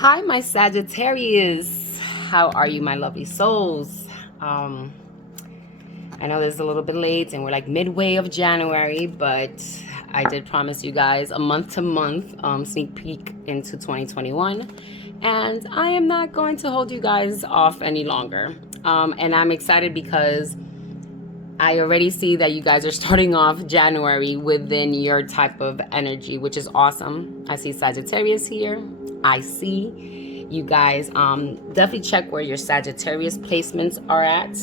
Hi, my Sagittarius. How are you, my lovely souls? I know this is a little bit late and we're like midway of January, but I did promise you guys a month to month sneak peek into 2021. And I am not going to hold you guys off any longer. And I'm excited because I already see that you guys are starting off January within your type of energy, which is awesome. I see Sagittarius here. I see you guys definitely check where your Sagittarius placements are at.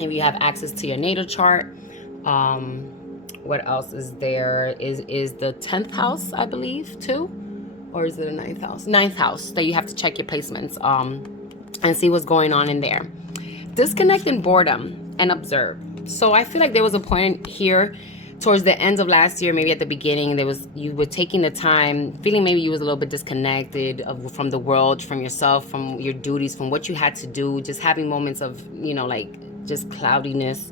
If you have access to your natal chart. What else is there? Is the 10th house, I believe, too? Or is it a 9th house? 9th house that you have to check your placements and see what's going on in there. Disconnect in boredom and observe. So I feel like there was a point here towards the end of last year, maybe at the beginning, you were taking the time, feeling maybe you was a little bit disconnected from the world, from yourself, from your duties, from what you had to do, just having moments of, like just cloudiness.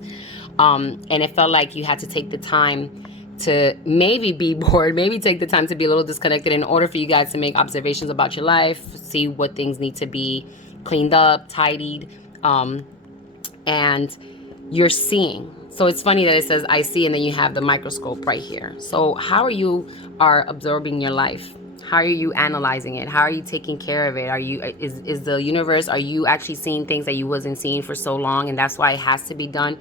And it felt like you had to take the time to maybe be bored, maybe take the time to be a little disconnected in order for you guys to make observations about your life, see what things need to be cleaned up, tidied, and you're seeing. So it's funny that it says I see, and then you have the microscope right here. So how are you absorbing your life? How are you analyzing it? How are you taking care of it? Is the universe, are you actually seeing things that you wasn't seeing for so long, and that's why it has to be done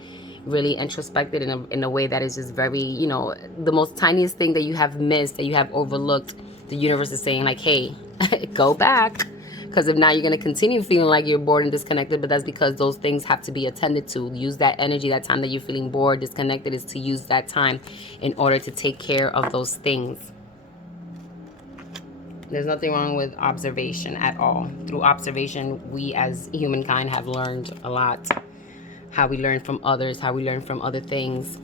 really introspected in a way that is just very, the most tiniest thing that you have missed, that you have overlooked, the universe is saying like, hey, go back. Because if not, you're going to continue feeling like you're bored and disconnected, but that's because those things have to be attended to. Use that energy, that time that you're feeling bored, disconnected, is to use that time in order to take care of those things. There's nothing wrong with observation at all. Through observation, we as humankind have learned a lot. How we learn from others, how we learn from other things.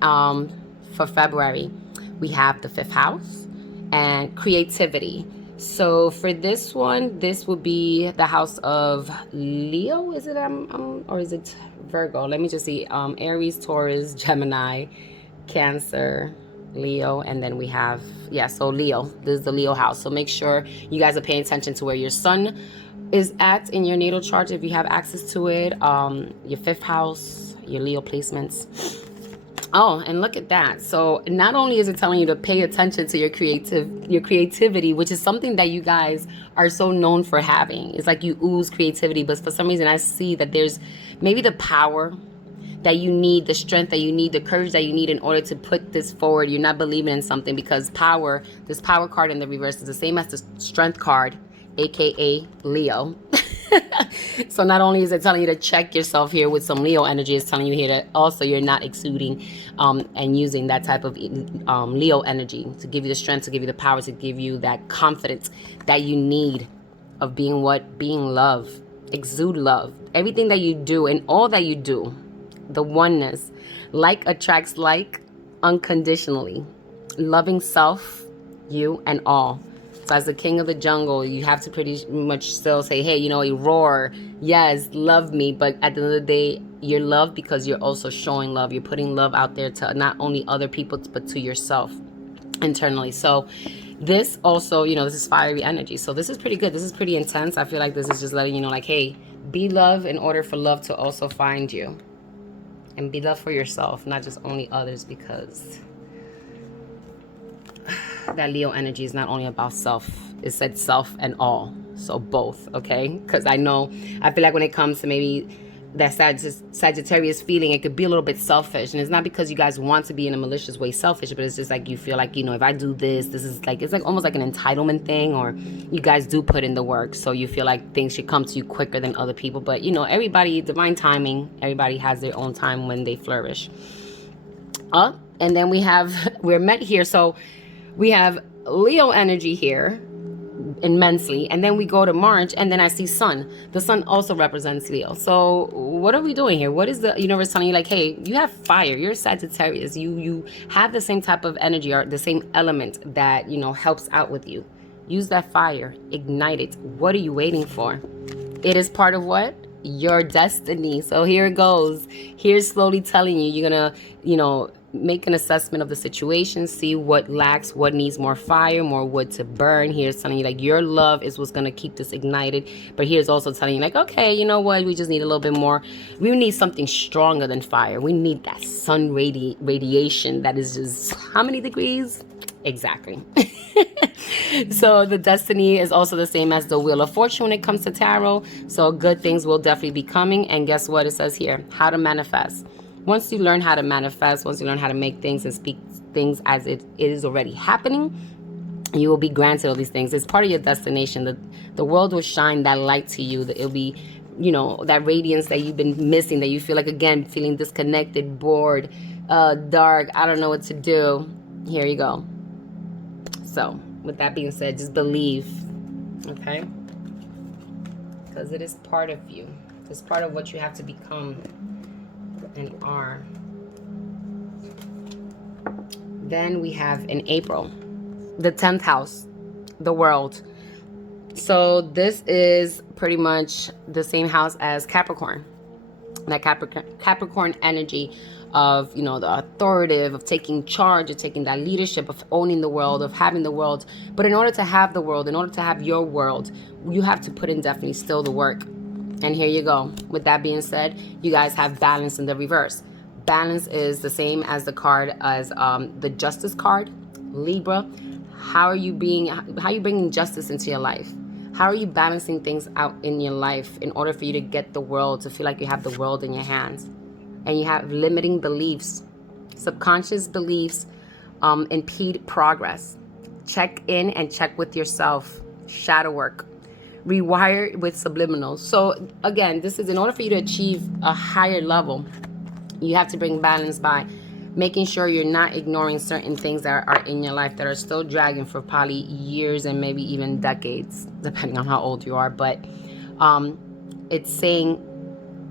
For February, we have the 5th house and creativity. So for this one, this would be the house of Leo. Is it or is it Virgo? Let me just see. Aries, Taurus, Gemini, Cancer, Leo, and then we have, so Leo. This is the Leo house. So make sure you guys are paying attention to where your sun is at in your natal chart if you have access to it. Your 5th house, your Leo placements. Oh, and look at that. So not only is it telling you to pay attention to your creativity, which is something that you guys are so known for having. It's like you ooze creativity, but for some reason I see that there's maybe the power that you need, the strength that you need, the courage that you need in order to put this forward. You're not believing in something because power, this power card in the reverse is the same as the strength card, aka Leo. So not only is it telling you to check yourself here with some Leo energy, it's telling you here that also you're not exuding and using that type of Leo energy to give you the strength, to give you the power, to give you that confidence that you need of being what? Being love. Exude love. Everything that you do and all that you do, the oneness. Like attracts like unconditionally. Loving self, you, and all. So as the king of the jungle, you have to pretty much still say, hey, you roar, yes, love me. But at the end of the day, you're loved because you're also showing love. You're putting love out there to not only other people, but to yourself internally. So this also, this is fiery energy. So this is pretty good. This is pretty intense. I feel like this is just letting you know, like, hey, be love in order for love to also find you. And be love for yourself, not just only others, because that Leo energy is not only about self. It said self and all. So both, okay? Because I feel like when it comes to maybe that Sagittarius feeling, it could be a little bit selfish. And it's not because you guys want to be in a malicious way selfish, but it's just like you feel like, if I do this is like, it's like almost like an entitlement thing, or you guys do put in the work. So you feel like things should come to you quicker than other people. But, everybody, divine timing, everybody has their own time when they flourish. And then we're met here. So we have Leo energy here immensely, and then we go to March, and then I see sun. The sun also represents Leo. So what are we doing here? What is the universe telling you? Like, hey, you have fire, you're Sagittarius, you have the same type of energy or the same element that helps out with you. Use that fire, ignite it. What are you waiting for? It is part of what? Your destiny. So here it goes. Here's slowly telling you, you're gonna make an assessment of the situation, see what lacks, what needs more fire, more wood to burn. Here's telling you like your love is what's going to keep this ignited. But here's also telling you like, okay, you know what? We just need a little bit more. We need something stronger than fire. We need that sun radiation that is just how many degrees? Exactly. So the destiny is also the same as the wheel of fortune when it comes to tarot. So good things will definitely be coming. And guess what it says here? How to manifest. Once you learn how to manifest, once you learn how to make things and speak things as it is already happening, you will be granted all these things. It's part of your destination. The world will shine that light to you. It'll be, you know, that radiance that you've been missing, that you feel like, again, feeling disconnected, bored, dark, I don't know what to do. Here you go. So with that being said, just believe, okay? Because it is part of you. It's part of what you have to become and are. Then we have in April, the 10th house, the world. So this is pretty much the same house as Capricorn. That Capricorn energy of, you know, the authoritative, of taking charge, of taking that leadership, of owning the world, of having the world. But in order to have the world, in order to have your world, you have to put in definitely still the work. And here you go. With that being said, you guys have balance in the reverse. Balance is the same as the card as the Justice card, Libra. How are you bringing justice into your life? How are you balancing things out in your life in order for you to get the world, to feel like you have the world in your hands? And you have limiting beliefs, subconscious beliefs impede progress. Check in and check with yourself. Shadow work. Rewire with subliminals. So again, this is in order for you to achieve a higher level, you have to bring balance by making sure you're not ignoring certain things that are in your life that are still dragging for probably years and maybe even decades, depending on how old you are. But it's saying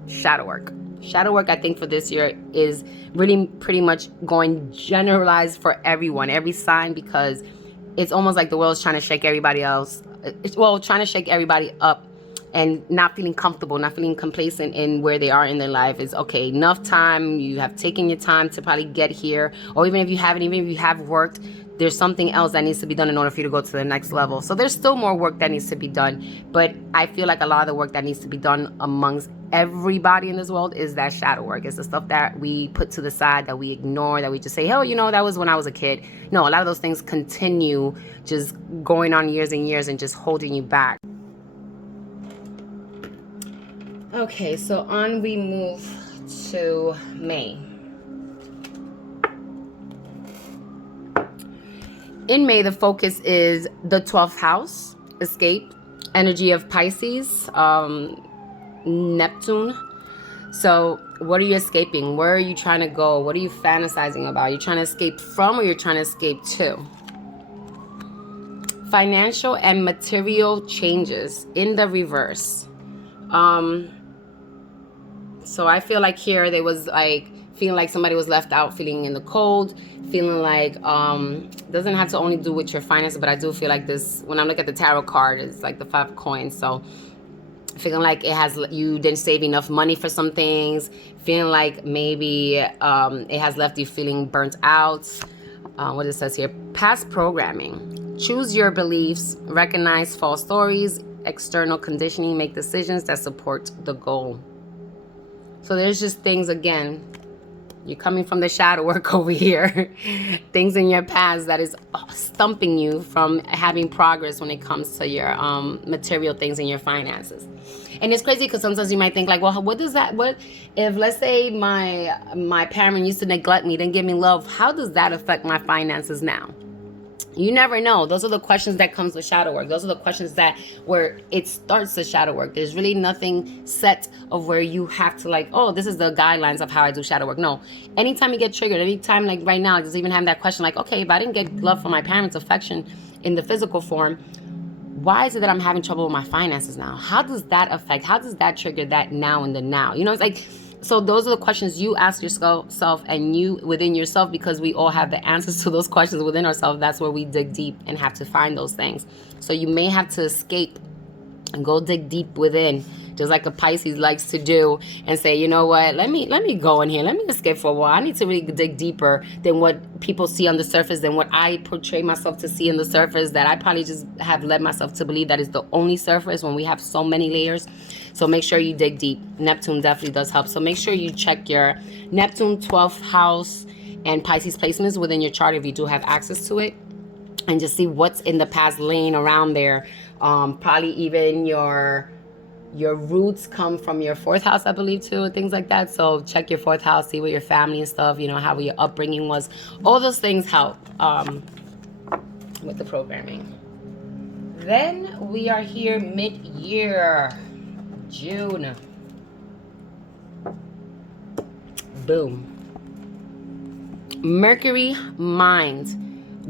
shadow work. Shadow work, I think, for this year is really pretty much going generalized for everyone, every sign, because it's almost like the world's trying to shake everybody else. Trying to shake everybody up and not feeling comfortable, not feeling complacent in where they are in their life. Is okay, enough time. You have taken your time to probably get here. Or even if you haven't, even if you have worked, there's something else that needs to be done in order for you to go to the next level. So there's still more work that needs to be done. But I feel like a lot of the work that needs to be done amongst everybody in this world is that shadow work. It's the stuff that we put to the side, that we ignore, that we just say, oh, you know, that was when I was a kid. No, a lot of those things continue just going on years and years and just holding you back. Okay, so on we move to May. In May, the focus is the 12th house, escape, energy of Pisces, Neptune. So what are you escaping? Where are you trying to go? What are you fantasizing about? You're trying to escape from, or you're trying to escape to? Financial and material changes in the reverse. So I feel like here they was like feeling like somebody was left out, feeling in the cold, feeling like doesn't have to only do with your finances, but I do feel like this, when I look at the tarot card, it's like the 5 of coins. So feeling like you didn't save enough money for some things, feeling like maybe it has left you feeling burnt out. What it says here, past programming. Choose your beliefs, recognize false stories, external conditioning, make decisions that support the goal. So there's just things, again, you're coming from the shadow work over here. Things in your past that is stumping you from having progress when it comes to your material things in your finances. And it's crazy because sometimes you might think like, well, what if, let's say my parent used to neglect me, didn't give me love, how does that affect my finances now? You never know. Those are the questions that comes with shadow work. Those are the questions that where it starts the shadow work. There's really nothing set of where you have to like, oh, this is the guidelines of how I do shadow work. No. Anytime you get triggered, anytime like right now, just even having that question like, okay, if I didn't get love from my parents' affection in the physical form, why is it that I'm having trouble with my finances now? How does that affect? How does that trigger that now in the now? You know, it's like, so those are the questions you ask yourself and you within yourself, because we all have the answers to those questions within ourselves. That's where we dig deep and have to find those things. So you may have to escape and go dig deep within, just like a Pisces likes to do, and say, you know what, let me go in here, let me escape for a while. I need to really dig deeper than what people see on the surface, than what I portray myself to see in the surface, that I probably just have led myself to believe that is the only surface when we have so many layers. So make sure you dig deep. Neptune definitely does help. So make sure you check your Neptune 12th house and Pisces placements within your chart if you do have access to it, and just see what's in the past laying around there. Probably even your roots come from your 4th house, I believe, too, and things like that. So check your 4th house, see what your family and stuff, you know, how your upbringing was. All those things help with the programming. Then we are here mid-year, June. Boom. Mercury mind,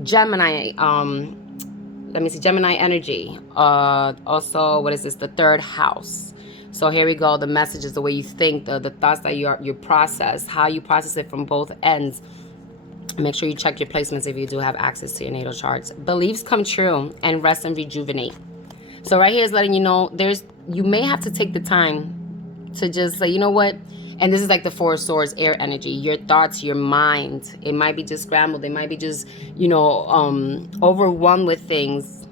Gemini, let me see, Gemini energy. Also, what is this? The 3rd house. So here we go. The messages, the way you think, the thoughts that you process, how you process it from both ends. Make sure you check your placements if you do have access to your natal charts. Beliefs come true and rest and rejuvenate. So right here is letting you know you may have to take the time to just say, you know what? And this is like the 4 of Swords, air energy. Your thoughts, your mind. It might be just scrambled. It might be just, you know, overwhelmed with things.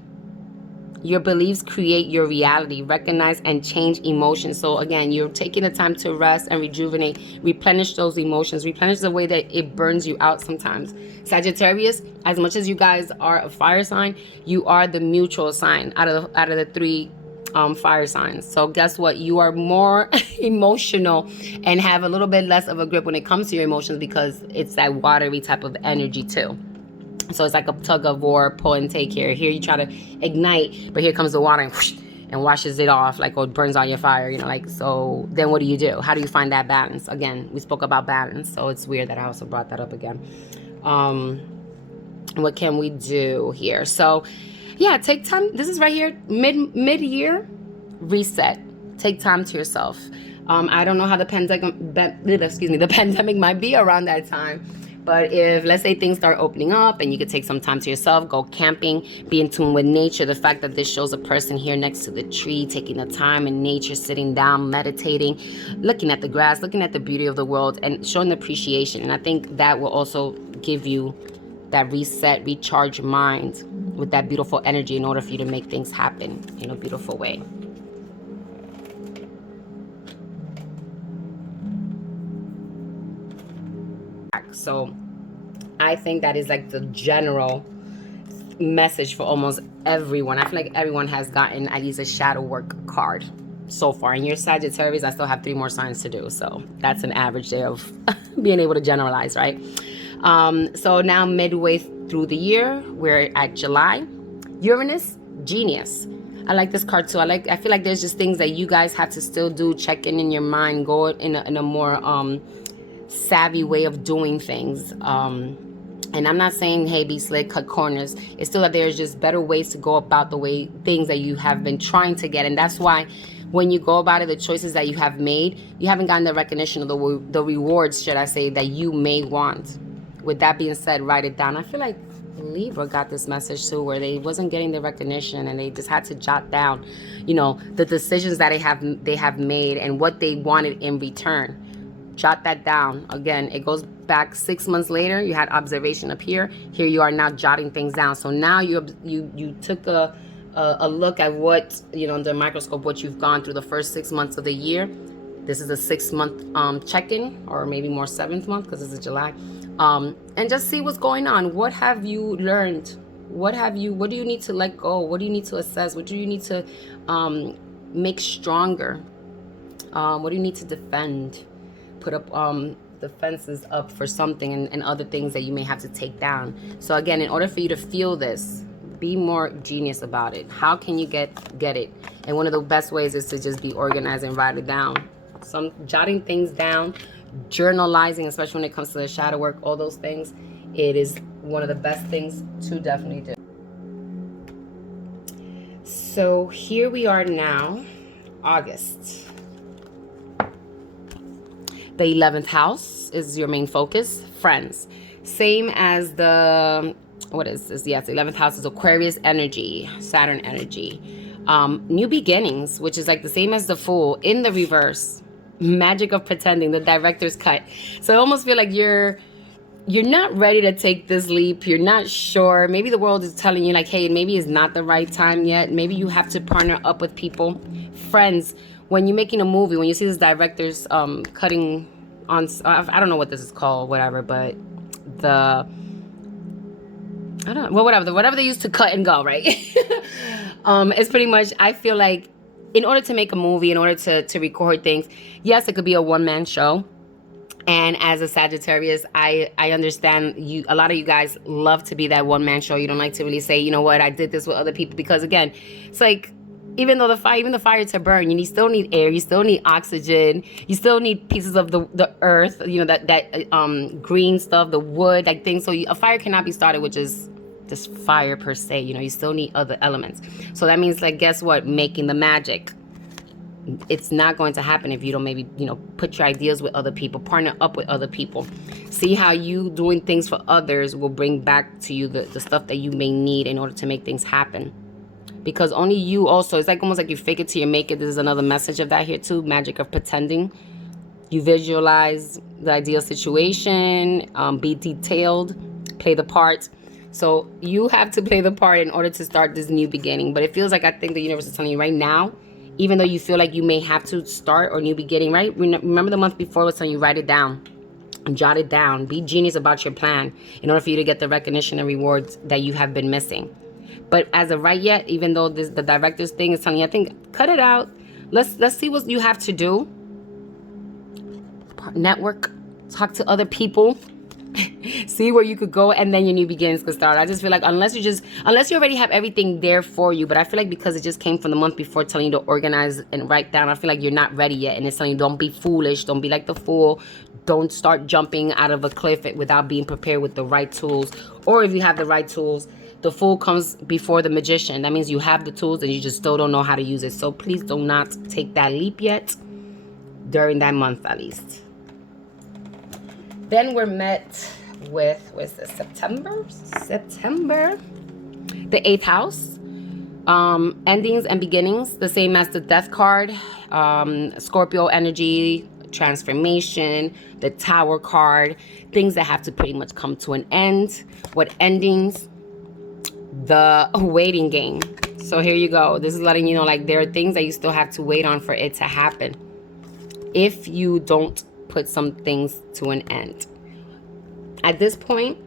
Your beliefs create your reality. Recognize and change emotions. So again, you're taking the time to rest and rejuvenate. Replenish those emotions. Replenish the way that it burns you out sometimes. Sagittarius, as much as you guys are a fire sign, you are the mutual sign out of the 3 fire signs. So guess what? You are more emotional and have a little bit less of a grip when it comes to your emotions, because it's that watery type of energy too. So it's like a tug of war, pull and take here. Here you try to ignite, but here comes the water and whoosh, and washes it off, like, or burns on your fire, you know, like, so then what do you do? How do you find that balance? Again, we spoke about balance, so it's weird that I also brought that up again. What can we do here? So yeah, take time. This is right here, mid-year reset. Take time to yourself. I don't know how the pandemic might be around that time, but if, let's say, things start opening up and you could take some time to yourself, go camping, be in tune with nature. The fact that this shows a person here next to the tree, taking the time in nature, sitting down, meditating, looking at the grass, looking at the beauty of the world, and showing appreciation. And I think that will also give you that reset, recharge your mind with that beautiful energy in order for you to make things happen in a beautiful way. So I think that is like the general message for almost everyone. I feel like everyone has gotten at least a shadow work card so far. In your Sagittarius, I still have 3 more signs to do. So that's an average day of being able to generalize, right? So now midway through the year, we're at July. Uranus, genius. I like this card too. I feel like there's just things that you guys have to still do, check in your mind, go in a more savvy way of doing things. And I'm not saying, hey, be slick, cut corners. It's still that there's just better ways to go about the way things that you have been trying to get. And that's why when you go about it, the choices that you have made, you haven't gotten the recognition of the rewards, should I say, that you may want. With that being said, write it down. I feel like Libra got this message too, where they wasn't getting the recognition and they just had to jot down, you know, the decisions that they have made and what they wanted in return. Jot that down. Again, it goes back 6 months later. You had observation up here. Here you are now jotting things down. So now you took a look at what, you know, under the microscope, what you've gone through the first 6 months of the year. This is a 6-month check-in, or maybe more 7th month, because this is July. And just see what's going on. What have you learned? What do you need to let go? What do you need to assess? What do you need to make stronger? What do you need to defend? Put up defenses up for something, and other things that you may have to take down. So again, in order for you to feel this, be more genius about it. How can you get it? And one of the best ways is to just be organized and write it down. Some jotting things down, journalizing, especially when it comes to the shadow work, all those things, it is one of the best things to definitely do. So here we are now, August. The 11th house is your main focus, friends. Same as the, what is this? Yes, the 11th house is Aquarius energy, Saturn energy. New beginnings, which is like the same as the Fool in the reverse. Magic of pretending, the director's cut. So I almost feel like you're not ready to take this leap. You're not sure. Maybe the world is telling you like, hey, maybe it's not the right time yet. Maybe you have to partner up with people, friends. When you're making a movie, when you see this director's cutting on, I don't know what this is called, whatever, but whatever they used to cut and go, right? It's pretty much, I feel like in order to make a movie, in order to record things, yes, it could be a one-man show. And as a Sagittarius, I understand you. A lot of you guys love to be that one-man show. You don't like to really say, you know what, I did this with other people. Because again, it's like, even the fire to burn, you still need air, you still need oxygen, you still need pieces of the earth, that green stuff, the wood, like things. So a fire cannot be started with just fire per se. You still need other elements. So that means, like, guess what? Making the magic. It's not going to happen if you don't maybe, put your ideas with other people, partner up with other people. See how you doing things for others will bring back to you the stuff that you may need in order to make things happen. Because only you also, it's like almost like you fake it till you make it. This is another message of that here too. Magic of pretending. You visualize the ideal situation, be detailed, play the part. So you have to play the part in order to start this new beginning. But it feels like, I think the universe is telling you right now, even though you feel like you may have to start or new beginning, right? Remember the month before was telling you, write it down, jot it down, be genius about your plan in order for you to get the recognition and rewards that you have been missing. But as of right yet, even though the director's thing is telling you, I think, cut it out. Let's see what you have to do. Network, talk to other people, see where you could go, and then your new beginnings could start. I just feel like unless you already have everything there for you, but I feel like because it just came from the month before telling you to organize and write down, I feel like you're not ready yet. And it's telling you, don't be foolish, don't be like the Fool, don't start jumping out of a cliff without being prepared with the right tools. Or if you have the right tools, the Fool comes before the Magician. That means you have the tools and you just still don't know how to use it. So please do not take that leap yet, during that month at least. Then we're met with, what's this, September? The 8th house. Endings and beginnings, the same as the Death card. Scorpio energy, transformation, the Tower card. Things that have to pretty much come to an end. What endings? The waiting game. So here you go. This is letting you know, like, there are things that you still have to wait on for it to happen. If you don't put some things to an end. At this point,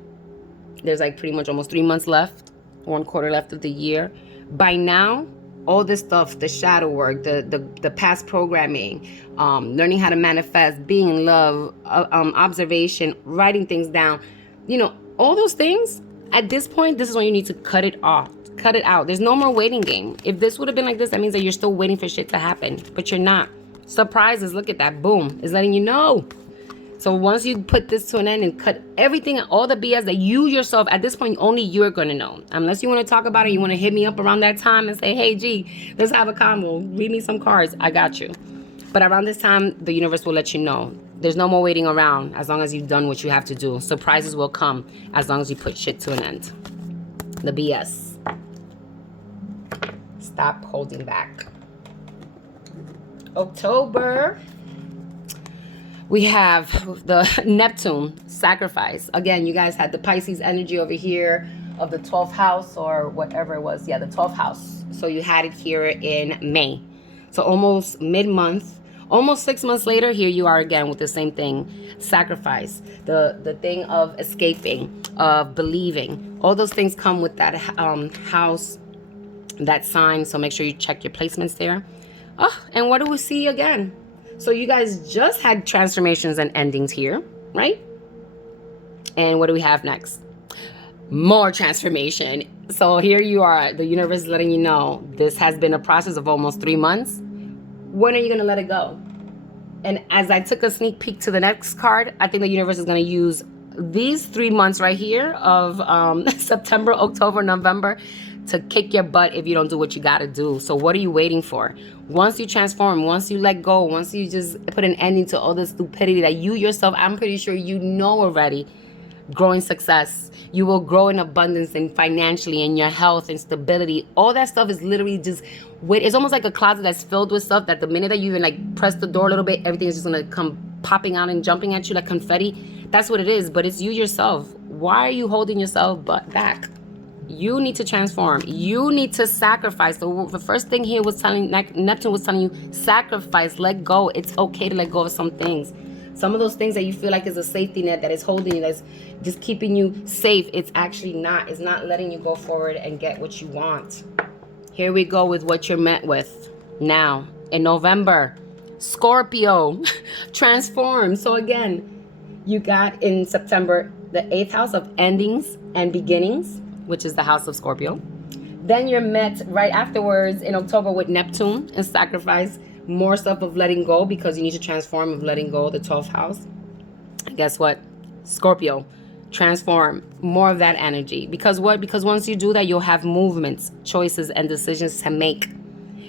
there's like pretty much almost 3 months left, 1/4 left of the year. By now, all this stuff, the shadow work, the past programming, learning how to manifest, being in love, observation, writing things down, all those things, at this point, this is when you need to cut it off. Cut it out. There's no more waiting game. If this would have been like this, that means that you're still waiting for shit to happen, but you're not. Surprises, look at that, boom, is letting you know. So once you put this to an end and cut everything, all the BS that you yourself, at this point, only you're going to know. Unless you want to talk about it, you want to hit me up around that time and say, hey, G, let's have a convo. Read me some cards. I got you. But around this time, the universe will let you know. There's no more waiting around as long as you've done what you have to do. Surprises will come as long as you put shit to an end. The BS. Stop holding back. October, we have the Neptune sacrifice. Again, you guys had the Pisces energy over here of the 12th house or whatever it was. Yeah, the 12th house. So you had it here in May. So almost mid-month, almost 6 months later, here you are again with the same thing. Sacrifice, the thing of escaping, of believing. All those things come with that house, that sign. So make sure you check your placements there. Oh, and what do we see again? So you guys just had transformations and endings here, right? And what do we have next? More transformation. So here you are. The universe is letting you know this has been a process of almost 3 months. When are you going to let it go? And as I took a sneak peek to the next card, I think the universe is going to use these 3 months right here of September, October, November to kick your butt if you don't do what you got to do. So what are you waiting for? Once you transform, once you let go, once you just put an ending to all the stupidity that you yourself, I'm pretty sure you know already, growing success. You will grow in abundance and financially, and your health and stability. All that stuff is literally just wait. It's almost like a closet that's filled with stuff that the minute that you even like press the door a little bit, everything is just gonna come popping out and jumping at you like confetti. That's what it is. But it's you yourself. Why are you holding yourself back? You need to transform. You need to sacrifice. The first thing here was telling Neptune was telling you sacrifice, let go. It's okay to let go of some things. Some of those things that you feel like is a safety net that is holding you, that's just keeping you safe, it's actually not. It's not letting you go forward and get what you want. Here we go with what you're met with now in November. Scorpio, transform. So again, you got in September the 8th house of endings and beginnings, which is the house of Scorpio. Then you're met right afterwards in October with Neptune and sacrifice. More stuff of letting go because you need to transform, of letting go, the 12th house. And guess what? Scorpio, transform. More of that energy. Because what? Because once you do that, you'll have movements, choices, and decisions to make.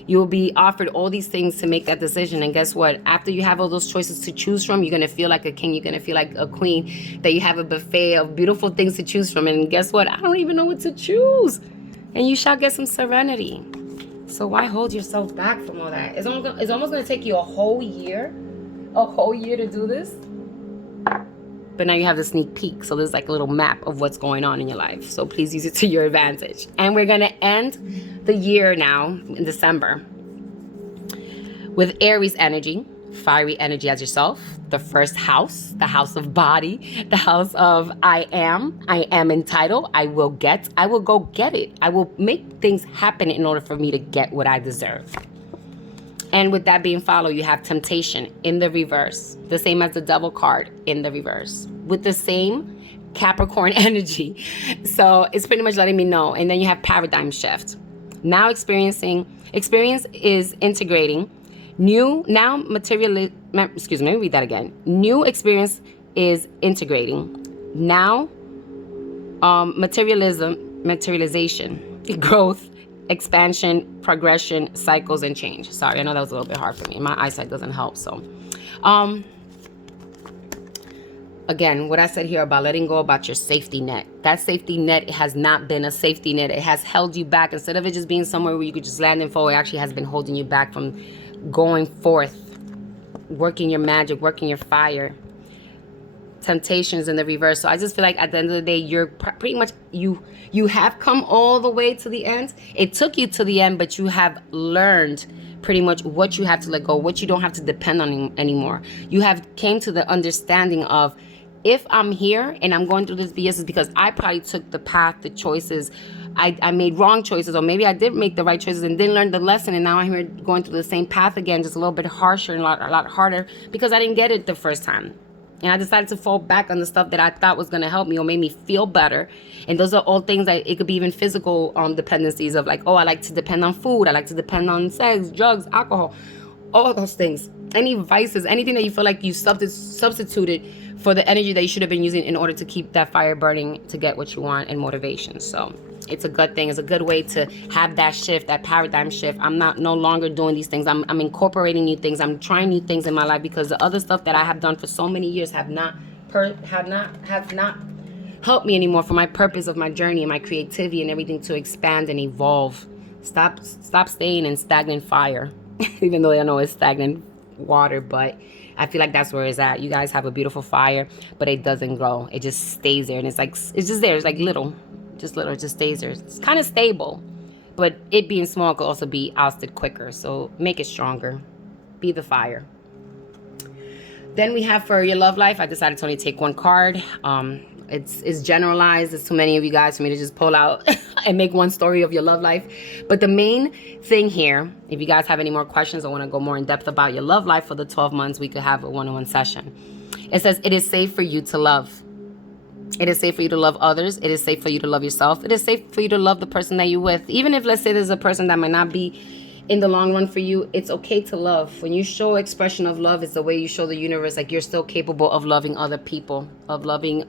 You will be offered all these things to make that decision. And guess what? After you have all those choices to choose from, you're going to feel like a king. You're going to feel like a queen. That you have a buffet of beautiful things to choose from. And guess what? I don't even know what to choose. And you shall get some serenity. So why hold yourself back from all that? It's almost going to take you a whole year to do this. But now you have the sneak peek. So there's like a little map of what's going on in your life. So please use it to your advantage. And we're going to end the year now in December with Aries energy, fiery energy as yourself. The first house, the house of body, the house of I am entitled, I will go get it. I will make things happen in order for me to get what I deserve. And with that being followed, you have temptation in the reverse, the same as the devil card in the reverse, with the same Capricorn energy. So it's pretty much letting me know. And then you have paradigm shift. Now experience is integrating. New experience is integrating. Now, materialization, growth, expansion, progression, cycles, and change. Sorry, I know that was a little bit hard for me. My eyesight doesn't help. So, again, what I said here about letting go about your safety net. That safety net has not been a safety net. It has held you back. Instead of it just being somewhere where you could just land and fall, it actually has been holding you back from going forth, working your magic, working your fire. Temptations in the reverse. So I just feel like at the end of the day, you're pretty much, you have come all the way to the end. It took you to the end, but you have learned pretty much what you have to let go, what you don't have to depend on anymore. You have came to the understanding of, if I'm here and I'm going through this BS, is because I probably took the path, the choices. I made wrong choices, or maybe I did make the right choices and didn't learn the lesson, and now I'm here going through the same path again, just a little bit harsher and a lot harder because I didn't get it the first time. And I decided to fall back on the stuff that I thought was going to help me or made me feel better. And those are all things that it could be even physical dependencies of, like, oh, I like to depend on food. I like to depend on sex, drugs, alcohol, all those things. Any vices, anything that you feel like you substituted for the energy that you should have been using in order to keep that fire burning to get what you want and motivation. So it's a good thing. It's a good way to have that shift, that paradigm shift. I'm no longer doing these things. I'm incorporating new things. I'm trying new things in my life, because the other stuff that I have done for so many years have not helped me anymore for my purpose of my journey and my creativity and everything to expand and evolve. Stop staying in stagnant fire, even though I know it's stagnant water, but I feel like that's where it's at. You guys have a beautiful fire, but it doesn't grow. It just stays there, and it's just there. It's like little, it just stays there. It's kind of stable, but it being small could also be ousted quicker. So make it stronger. Be the fire. Then we have for your love life, I decided to only take one card. It's generalized. It's too many of you guys for me to just pull out and make one story of your love life. But the main thing here, if you guys have any more questions or want to go more in depth about your love life for the 12 months, we could have a one-on-one session. It says, it is safe for you to love. It is safe for you to love others. It is safe for you to love yourself. It is safe for you to love the person that you're with. Even if, let's say, there's a person that might not be in the long run for you, it's okay to love. When you show expression of love, it's the way you show the universe like you're still capable of loving other people, of loving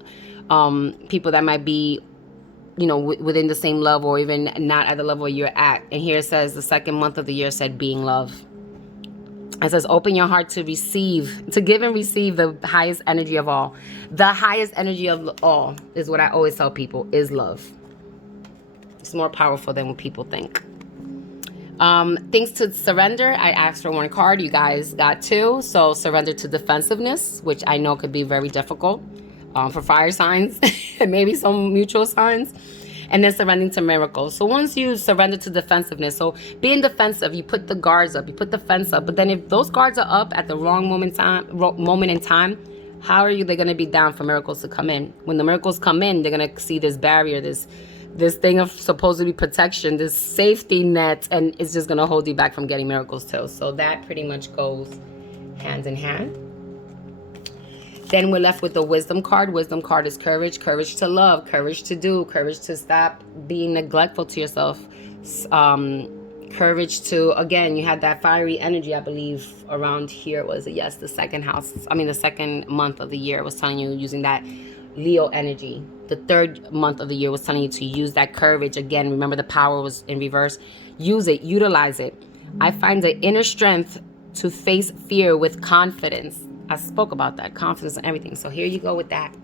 people that might be, within the same level or even not at the level you're at. And here it says the second month of the year said being love. It says, open your heart to receive, to give and receive the highest energy of all. The highest energy of all is what I always tell people, is love. It's more powerful than what people think. Things to surrender. I asked for one card. You guys got two. So surrender to defensiveness, which I know could be very difficult for fire signs and maybe some mutual signs. And then surrendering to miracles. So once you surrender to defensiveness, so being defensive, you put the guards up, you put the fence up. But then if those guards are up at the wrong moment in time, how are they going to be down for miracles to come in? When the miracles come in, they're going to see this barrier, this thing of supposedly protection, this safety net, and it's just going to hold you back from getting miracles too. So that pretty much goes hand in hand. Then we're left with the wisdom card. Wisdom card is courage. Courage to love. Courage to do. Courage to stop being neglectful to yourself. Courage to, again, you had that fiery energy, I believe, around here. Was it? Yes, the second month of the year was telling you using that Leo energy. The third month of the year was telling you to use that courage. Again, remember the power was in reverse. Use it. Utilize it. I find the inner strength to face fear with confidence. I spoke about that, confidence and everything. So here you go with that.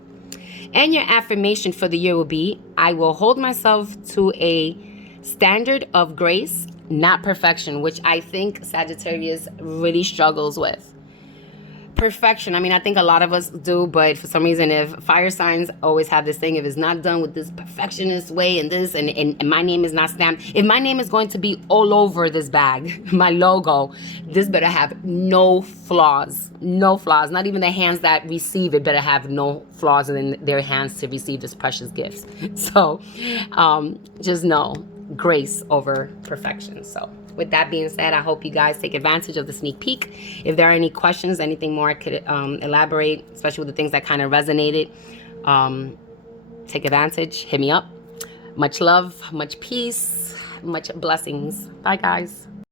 And your affirmation for the year will be, I will hold myself to a standard of grace, not perfection, which I think Sagittarius really struggles with. Perfection. I mean, I think a lot of us do, but for some reason, if fire signs always have this thing, if it's not done with this perfectionist way and this, and my name is not stamped, if my name is going to be all over this bag, my logo, this better have no flaws, no flaws. Not even the hands that receive it better have no flaws in their hands to receive this precious gifts. So just know, grace over perfection. So with that being said, I hope you guys take advantage of the sneak peek. If there are any questions, anything more I could elaborate, especially with the things that kind of resonated, take advantage, hit me up. Much love, much peace, much blessings. Bye, guys.